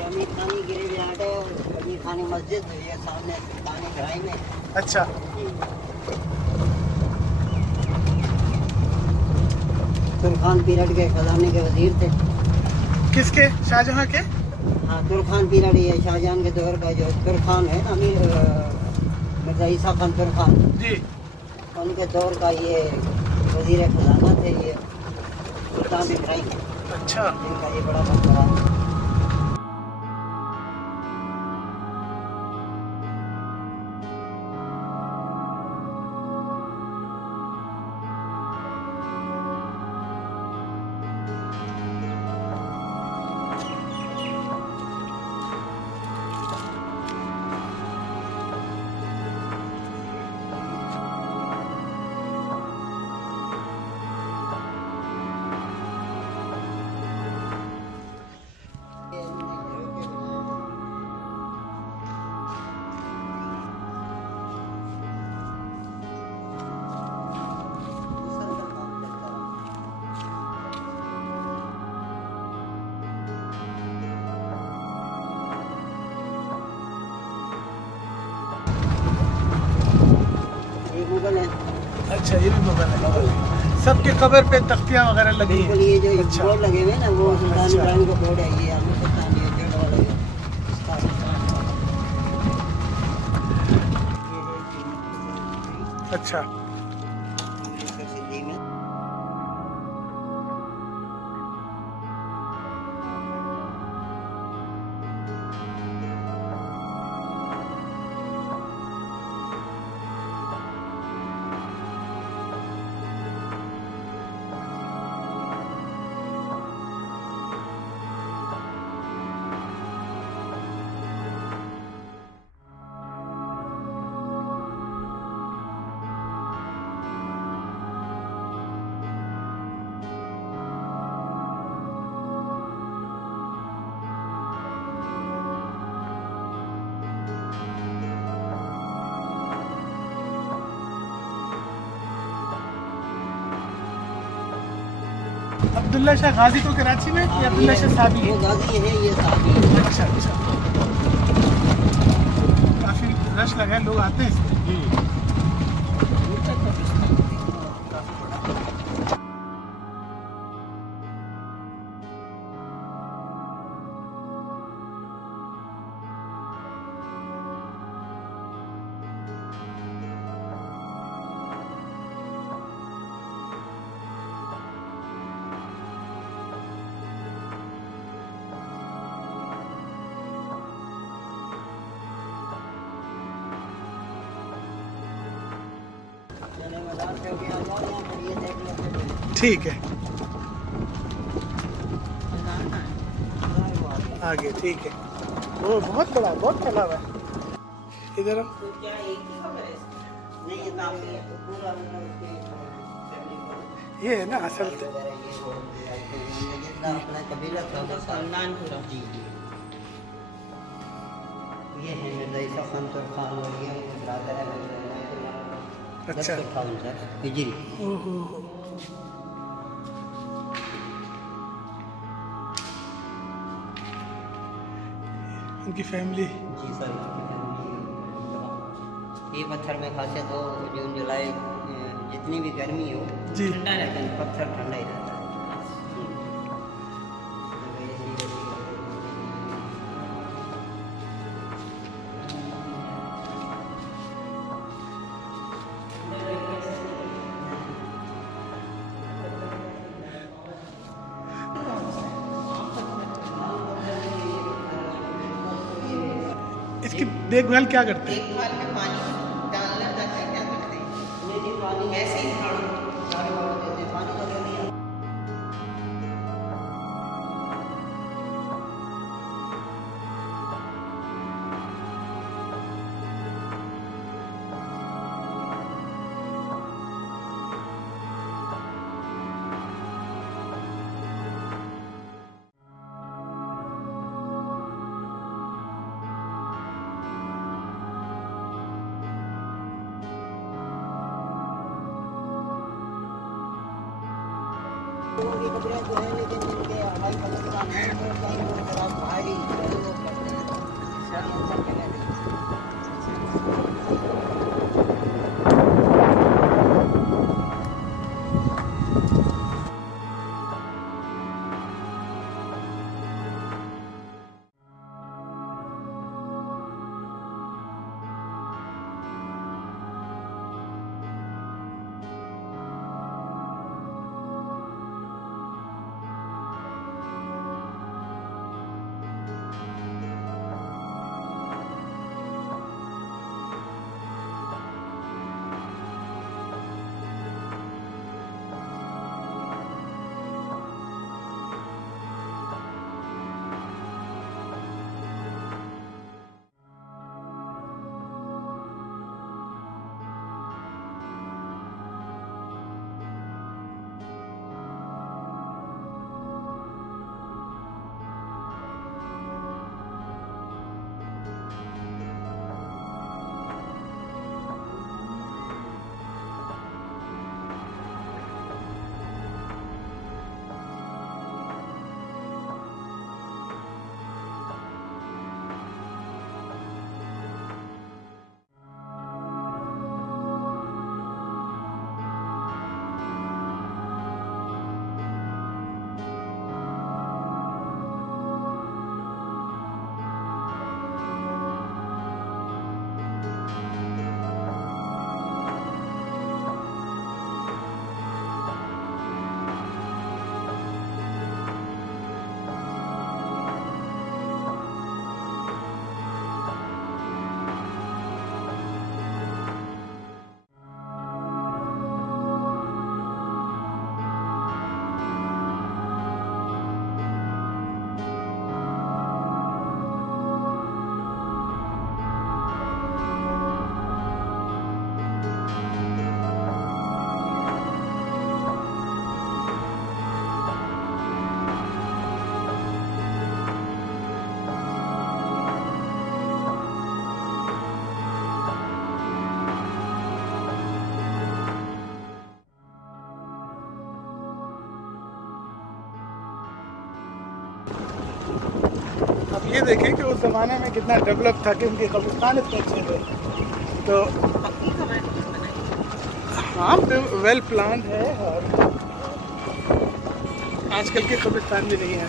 ये अमीर खानी गिरेवियार्ड है और अमीर खानी मस्जिद है ये सामने सुल्तानी गढ़ाई में। अच्छा, तुर्खान पीरियड के खजाने के वजीर थे। किसके? शाहजहां के? हाँ, तुर्खान पीरियड ये शाहजहां के दौर का जो तुर्खान है ना, अमीर मिर्जा ईसा खान तुर्खान जी, उनके दौर का ये वजीर खजाना थे ये सुल्तान गढ़ाई के। अच्छा। इनका ये बड़ा मकबरा है। मुगल है। अच्छा, ये भी मुगल है। सबके कब्र पे तख्तियां वगैरह लगी हैं। बिल्कुल, ये जो अच्छा। बोर्ड लगे हुए हैं ना वो सुल्तान अच्छा। इब्राहिम का बोर्ड है। ये आमिर सुल्तान ये जड़ वाला है इसका। अच्छा, सिद्दी में अब्दुल्ला शाह गाजी को कराची में या अब्दुल्ला शाह साहबी है? वो गाजी है, ये साहबी है। अच्छा अच्छा, काफी रश लगा है, लोग आते हैं इसमें। ठीक है, आगे ठीक है। वो बहुत बड़ा, बहुत फैला हुआ है इधर। ये है ना असल अपना कबीला था खानदान पूरा। जी जी, ये है मिर्जा ईसा खान तुर्खान और ये ब्रादर है। अच्छा, 1058 हिजरी। ओहो, उनकी फैमिली। जी सर, ये पत्थर में खासियत हो जून जुलाई जितनी भी गर्मी हो जी, ठंडा रहता है, पत्थर ठंडा ही रहता है। इसकी देखभाल क्या करते हैं? देखभाल में पानी डालना जाता है, क्या करते हैं? पानी ऐसे ही झाड़ू देते हैं, पानी तो देते हैं। लोगों की कब्रें तो है, लेकिन जिनके हवाई कब्रिस्तान है वो कहीं वो जरा भारी लोग करते हैं, सारी अंदर जगह नहीं। अब ये देखें कि उस ज़माने में कितना डेवलप था कि उनके कब्रिस्तान इतने अच्छे थे। तो पक्की कमेंट बनाई। हाँ, वेल प्लान है और आजकल के कब्रिस्तान भी नहीं है।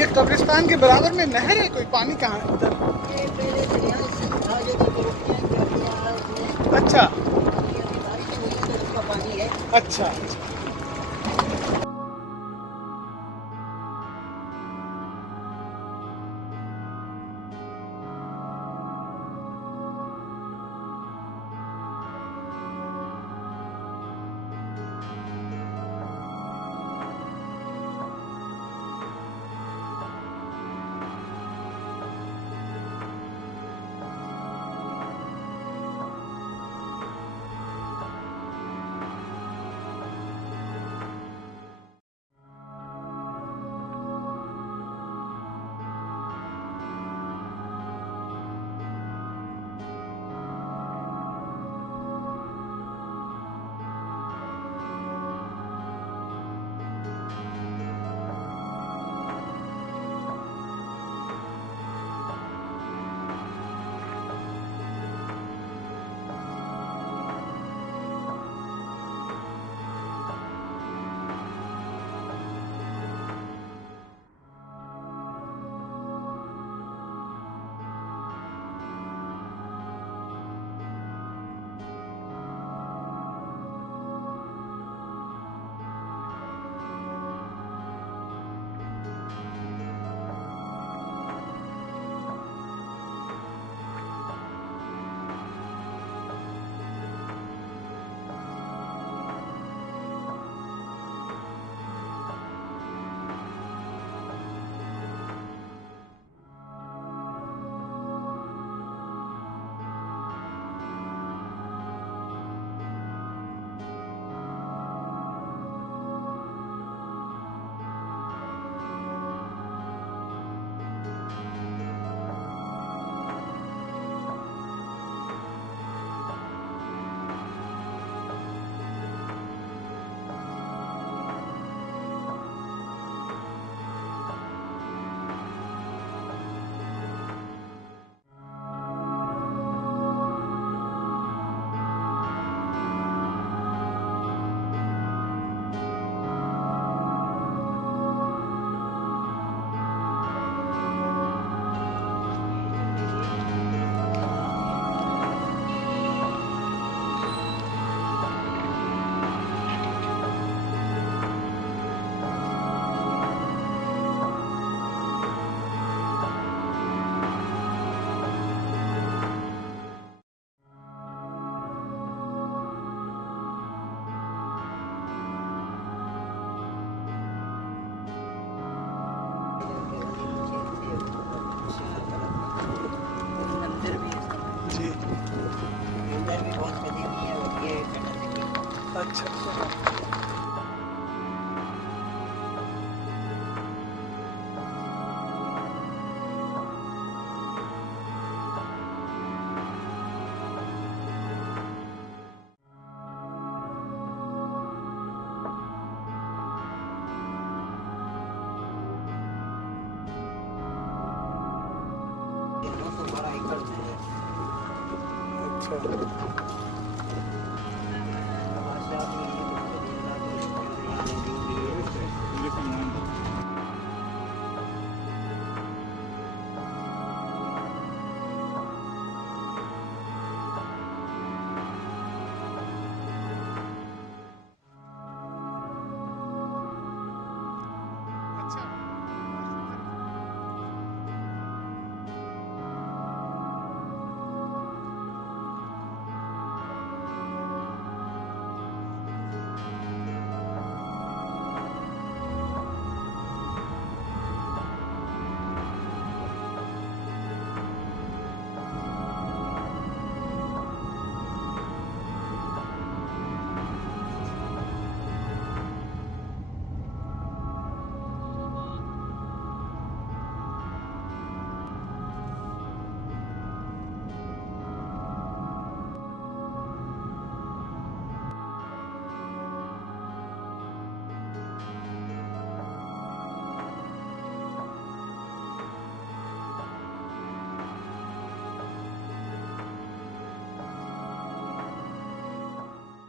ये कब्रिस्तान के बराबर में नहर है, कोई पानी कहाँ है उधर? ये पहले दरिया था जो तो रोकियां कर दिया उसने, अच्छा अभी बारिश हुई है तो उसका पानी है। अच्छा। अच्छा। ये 912 एकड़ में है। अच्छा।